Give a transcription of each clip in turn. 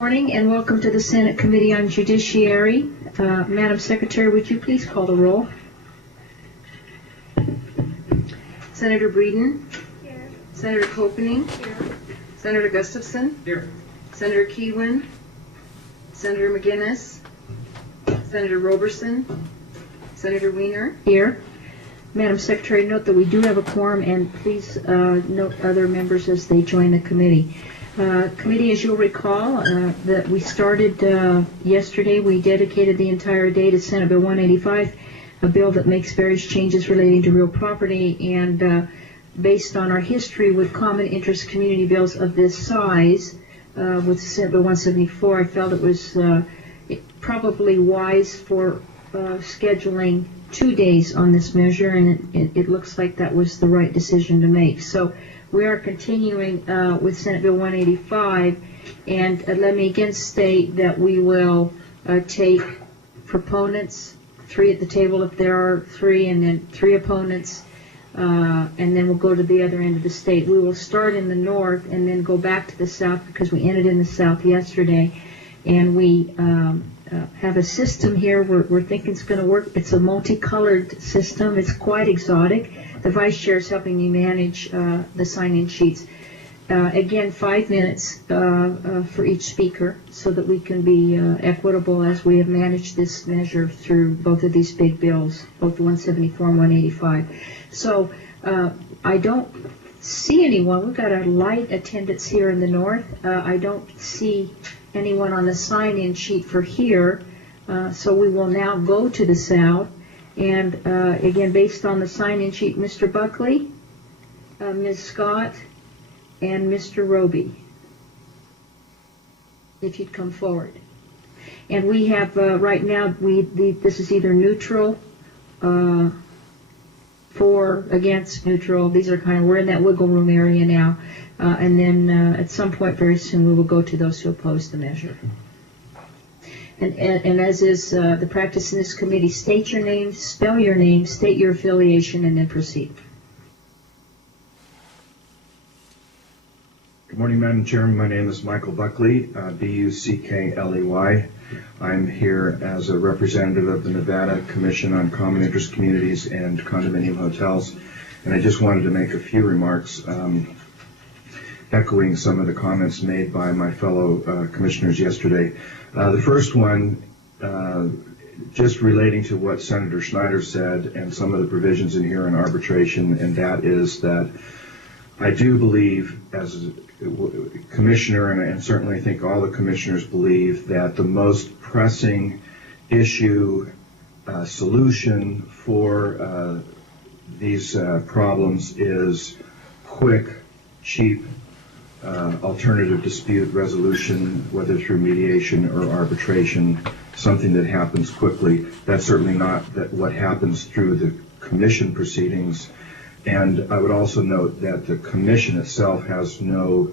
Morning and welcome to the Senate Committee on Judiciary. Madam Secretary, would you please call the roll? Senator Breeden? Here. Senator Copening? Here. Senator Gustafson? Here. Senator Kewin? Senator McGinnis? Senator Roberson? Senator Wiener? Here. Madam Secretary, note that we do have a quorum, and please note other members as they join the committee. Committee, as you'll recall, that we started yesterday, we dedicated the entire day to Senate Bill 185, a bill that makes various changes relating to real property, and based on our history with common interest community bills of this size, with Senate Bill 174, I felt it was probably wise for scheduling 2 days on this measure, and it looks like that was the right decision to make. So we are continuing with Senate Bill 185, and let me again state that we will take proponents, 3 at the table if there are 3, and then 3 opponents, and then we'll go to the other end of the state. We will start in the north and then go back to the south because we ended in the south yesterday, and we have a system here we're thinking it's going to work. It's a multicolored system. It's quite exotic. The Vice Chair is helping me manage the sign-in sheets. Again, 5 minutes for each speaker so that we can be equitable as we have managed this measure through both of these big bills, both 174 and 185. So I don't see anyone. We've got a light attendance here in the north. I don't see anyone on the sign-in sheet for here. So we will now go to the south. And again, based on the sign-in sheet, Mr. Buckley, Ms. Scott, and Mr. Roby, if you'd come forward. And we have right now, this is either neutral, for, against, neutral. These are kind of, we're in that wiggle room area now. And then at some point very soon, we will go to those who oppose the measure. And as is the practice in this committee, state your name, spell your name, state your affiliation, and then proceed. Good morning, Madam Chairman. My name is Michael Buckley, B-U-C-K-L-E-Y. I'm here as a representative of the Nevada Commission on Common Interest Communities and Condominium Hotels. And I just wanted to make a few remarks echoing some of the comments made by my fellow commissioners yesterday. The first one, just relating to what Senator Schneider said and some of the provisions in here on arbitration, and that is that I do believe, as a commissioner, and certainly I think all the commissioners believe, that the most pressing issue solution for these problems is quick, cheap, alternative dispute resolution, whether through mediation or arbitration, something that happens quickly. That's certainly not what happens through the commission proceedings. And I would also note that the commission itself has no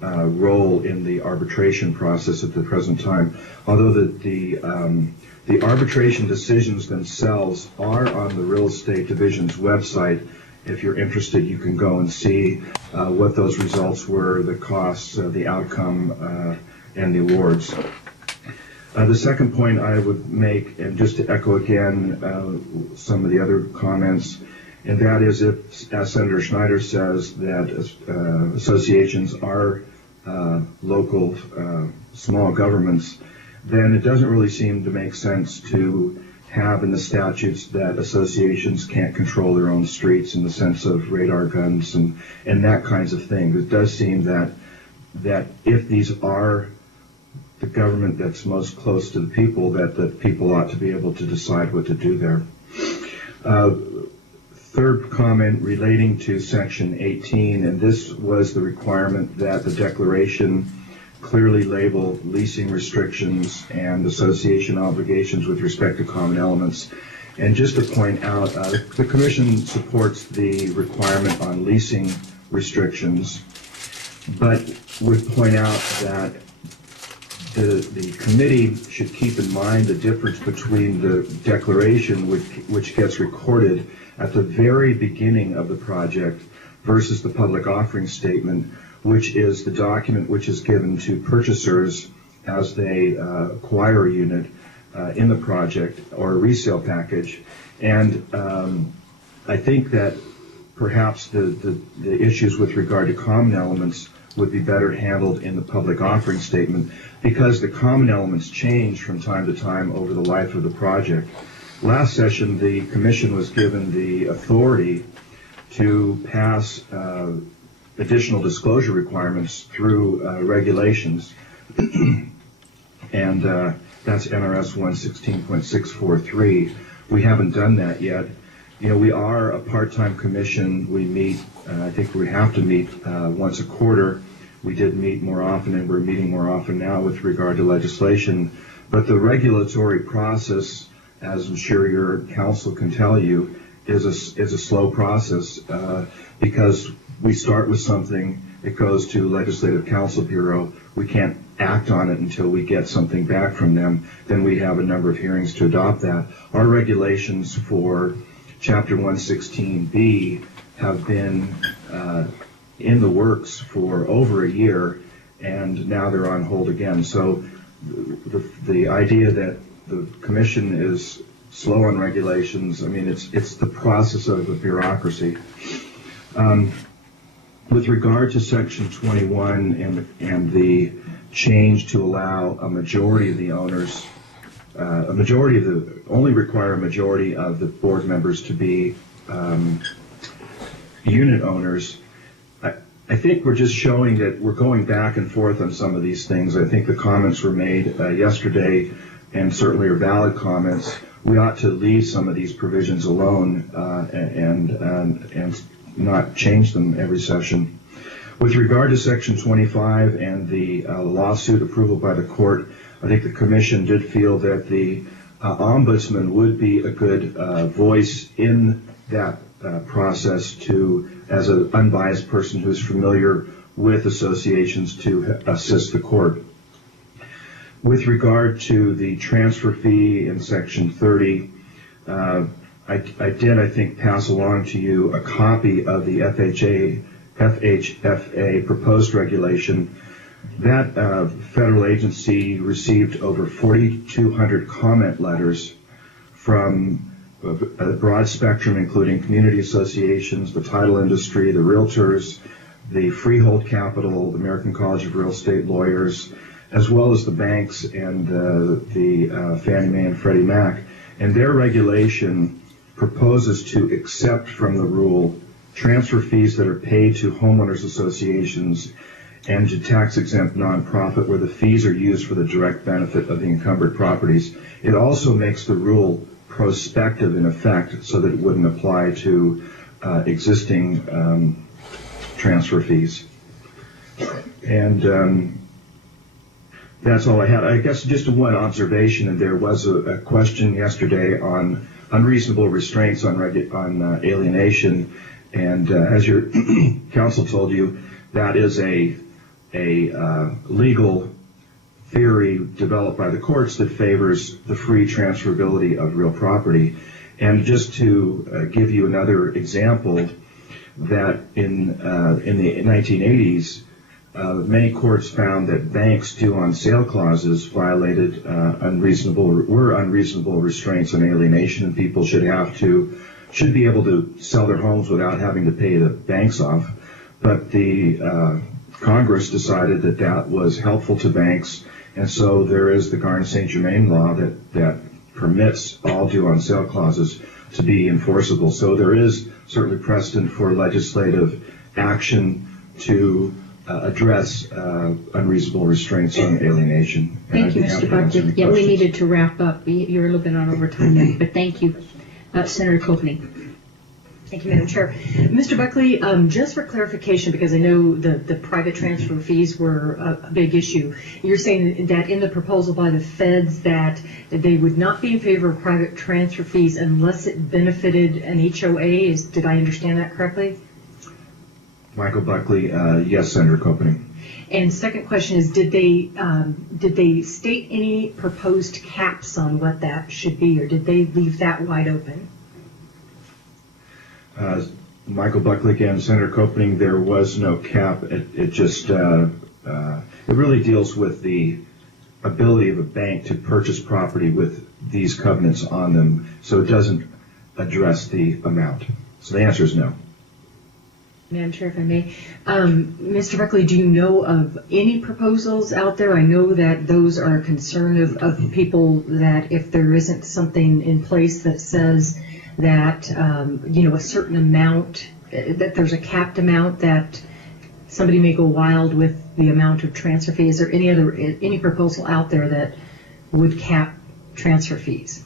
role in the arbitration process at the present time, although the arbitration decisions themselves are on the Real Estate Division's website. If you're interested, you can go and see what those results were, the costs, the outcome, and the awards. The second point I would make, and just to echo again some of the other comments, and that is, if, as Senator Schneider says, that associations are local small governments, then it doesn't really seem to make sense to have in the statutes that associations can't control their own streets in the sense of radar guns and that kinds of thing. It does seem that if these are the government that's most close to the people, that the people ought to be able to decide what to do there. Third comment relating to Section 18, and this was the requirement that the declaration clearly label leasing restrictions and association obligations with respect to common elements. And just to point out, the Commission supports the requirement on leasing restrictions, but would point out that the committee should keep in mind the difference between the declaration which gets recorded at the very beginning of the project versus the public offering statement, which is the document which is given to purchasers as they acquire a unit in the project or a resale package. And I think that perhaps the issues with regard to common elements would be better handled in the public offering statement, because the common elements change from time to time over the life of the project. Last session, the Commission was given the authority to pass additional disclosure requirements through regulations, and that's NRS 116.643. We haven't done that yet. You know, we are a part-time commission. We meet, I think we have to meet once a quarter. We did meet more often, and we're meeting more often now with regard to legislation. But the regulatory process, as I'm sure your council can tell you, is a slow process because we start with something, it goes to Legislative Council Bureau. We can't act on it until we get something back from them. Then we have a number of hearings to adopt that. Our regulations for Chapter 116B have been in the works for over a year, and now they're on hold again. So the idea that the Commission is slow on regulations, I mean, it's the process of the bureaucracy. With regard to Section 21 and the change to allow a majority of the owners, only require a majority of the board members to be unit owners, I think we're just showing that we're going back and forth on some of these things. I think the comments were made yesterday, and certainly are valid comments. We ought to leave some of these provisions alone and not change them every session. With regard to Section 25 and the lawsuit approval by the court, I think the Commission did feel that the Ombudsman would be a good voice in that process as an unbiased person who's familiar with associations to assist the court. With regard to the transfer fee in Section 30, I think, pass along to you a copy of the FHFA proposed regulation. That federal agency received over 4,200 comment letters from a broad spectrum, including community associations, the title industry, the realtors, the freehold capital, the American College of Real Estate Lawyers, as well as the banks and the Fannie Mae and Freddie Mac. And their regulation proposes to accept from the rule transfer fees that are paid to homeowners associations and to tax-exempt nonprofit where the fees are used for the direct benefit of the encumbered properties. It also makes the rule prospective in effect so that it wouldn't apply to existing transfer fees. And that's all I had. I guess just one observation, and there was a question yesterday on unreasonable restraints on alienation, and as your counsel told you, that is a legal theory developed by the courts that favors the free transferability of real property. And just to give you another example, that in the 1980s, many courts found that banks' due on sale clauses violated unreasonable restraints on alienation, and people should be able to sell their homes without having to pay the banks off. But the Congress decided that that was helpful to banks, and so there is the Garn-St. Germain law that permits all due on sale clauses to be enforceable. So there is certainly precedent for legislative action to address unreasonable restraints on alienation. Thank you, Mr. Buckley. Yeah, we needed to wrap up. You're a little bit on overtime, but thank you. Senator Coveney. Thank you, Madam Chair. Mr. Buckley, just for clarification, because I know the private transfer fees were a big issue, you're saying that in the proposal by the feds that they would not be in favor of private transfer fees unless it benefited an HOA. Did I understand that correctly? Michael Buckley, yes, Senator Coveney. And second question is, did they state any proposed caps on what that should be, or did they leave that wide open? Michael Buckley again, Senator Copening, there was no cap. It just it really deals with the ability of a bank to purchase property with these covenants on them, so it doesn't address the amount. So the answer is no. Madam Chair, if I may. Mr. Buckley, do you know of any proposals out there? I know that those are a concern of people, that if there isn't something in place that says that, a certain amount, that there's a capped amount, that somebody may go wild with the amount of transfer fees, or any proposal out there that would cap transfer fees?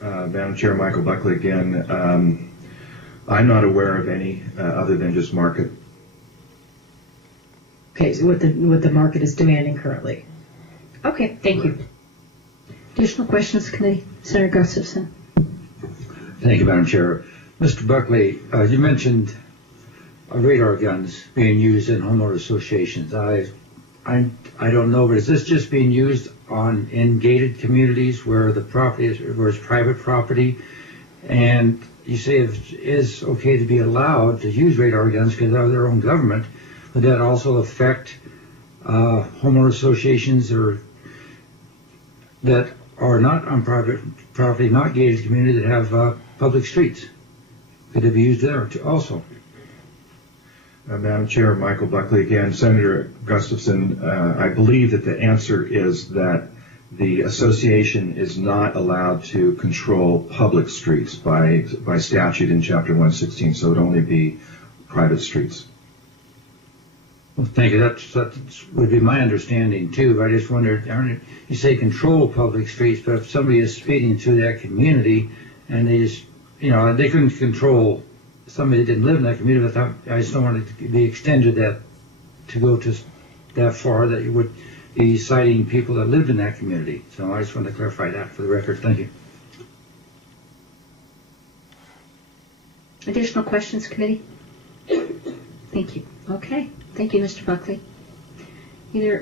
Madam Chair, Michael Buckley again. I'm not aware of any other than just market. Okay, so what the market is demanding currently. Okay, thank you. Additional questions, committee? Senator Gustafson. Thank you, Madam Chair. Mr. Buckley, you mentioned radar guns being used in homeowner associations. I don't know, but is this just being used in gated communities where the property where it's private property? And you say it is okay to be allowed to use radar guns because they're their own government. Would that also affect homeowner associations that are not on private property, not gated community, that have public streets? Could they be used there also? Madam Chair, Michael Buckley again. Senator Gustafson, I believe that the answer is that the association is not allowed to control public streets by statute in Chapter 116, so it would only be private streets. Well, thank you. That would be my understanding too. I just wondered, you say control public streets, but if somebody is speeding through that community and they just, they couldn't control somebody that didn't live in that community, I just don't want it to be extended to go to that far that you would be citing people that lived in that community. So I just wanted to clarify that for the record. Thank you. Additional questions, committee? Thank you. Okay. Thank you, Mr. Buckley. Either